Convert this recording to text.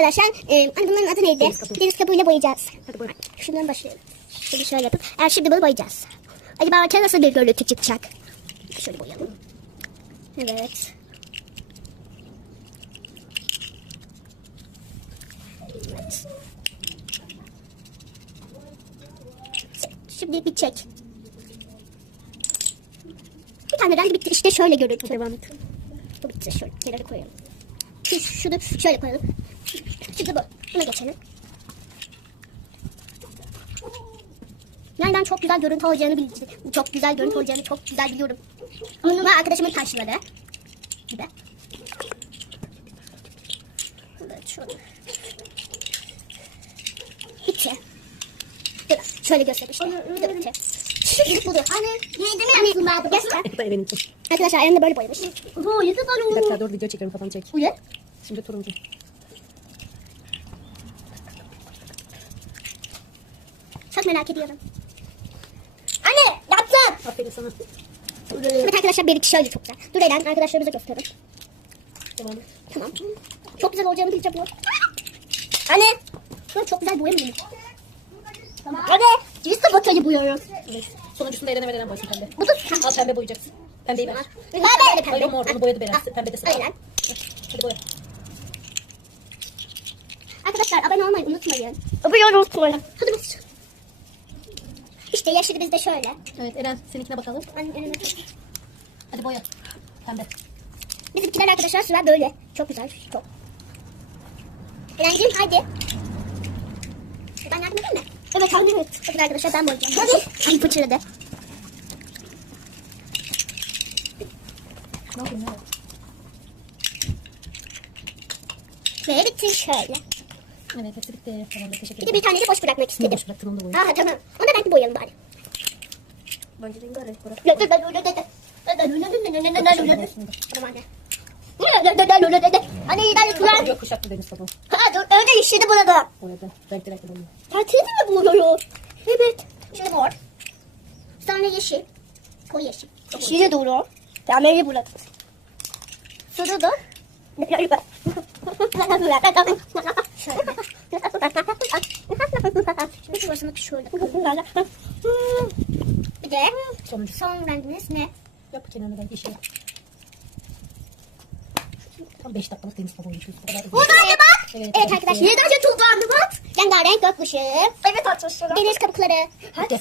arkadaşlar. Ee, hani bunların adı neydi? Deniz kabuğu. Deniz kabuğuyla boyayacağız. Hadi buyurun. Şundan başlayalım. Şimdi şöyle yapıp. Eğer şimdi bunu boyayacağız. Acaba ortaya nasıl bir görüntü çıkacak? Şöyle boyayalım. Evet. Evet. Şimdi bir çek. Bir tane renk bitti. İşte şöyle görüntü. Devam et. Bu bitti. Şöyle kenara koyalım. Şu, şunu şöyle koyalım. Şimdi bu. Buna geçelim. Yani ben çok güzel görüntü olacağını bildim. Çok güzel görüntü olacağını çok güzel biliyorum. Onu ve arkadaşımın karşıladı. Gibi. Evet şöyle. Bitti. Dur, şöyle göster işte. Bu da bitti. Şimdi budur. Anne, neydi mi yapsın ben bu? Göster. Bu da benimki. Arkadaşlar elimde böyle boyamış. Bu yüzü Bir dakika dur video çekiyorum kafamı çek. Bu ne? Şimdi turuncu. Çok merak ediyorum. Anne yaptım. Aferin sana. Evet arkadaşlar bir iki şöyle çok güzel. Dur Eren arkadaşlarımıza gösterelim. Et. Tamam. Çok güzel olacağını bileceğim bu. Anne. Ben çok güzel boyamayayım. Tamam. Anne. Biz de bakayı boyuyoruz. Evet. Sonuncusunu da Eren'e ver Eren boyasın pembe. Bu da Al pembe boyayacaksın. Pembeyi ver. Pembe. Pembe. Hayır mor onu boyadı Beren. Pembe de sıra. Aynen. Hadi boya. Arkadaşlar abone olmayı unutmayın. Abone unutmayın. Hadi bas. İşte yeşili bizde şöyle. Evet Eren seninkine bakalım. Anne, elime- Hadi boya. Pembe. Bizimkiler arkadaşlar sıra böyle. Çok güzel. Çok. Eren'cim hadi. Ben yardım edeyim mi? Evet yardım et. Hadi arkadaşlar ben boyayacağım. Hadi. Ay fıçırdı. Ne yapayım ya? Ve bitti şöyle. Evet hepsi bitti. Tamam teşekkür Bir de ederim. bir tane de boş bırakmak istedim. boş bıraktın onu da boya. Aha tamam. Onu da renkli boyayalım bari. Bence rengi arayıp bırak. Dur, dur, dur, dur, dur, dur. Tamam hadi. Anne iyi tane sular. Yok kuşaklı deniz kabuğu. Ha dur öyle işledi burada. Boyadı. Renkli renkli boyuyor. Tatili mi buluyor? Evet. Şimdi mor. Sonra yeşil. Koyu yeşil. Yeşili doğru. Pembeyi buladım. Sonra da Şöyle. Şimdi şurasını şöyle. Bir de Sonuncu. son rengimiz ne? Yap kenarına renk yeşil. Tam 5 dakikalık deniz kabuğu yapıyoruz. Bu. Burada anne bak. Evet, Evet arkadaşlar. Yeniden çok anne bak. Rengarenk gökkuşu. Evet arkadaşlar. Deniz kabukları. Hadi.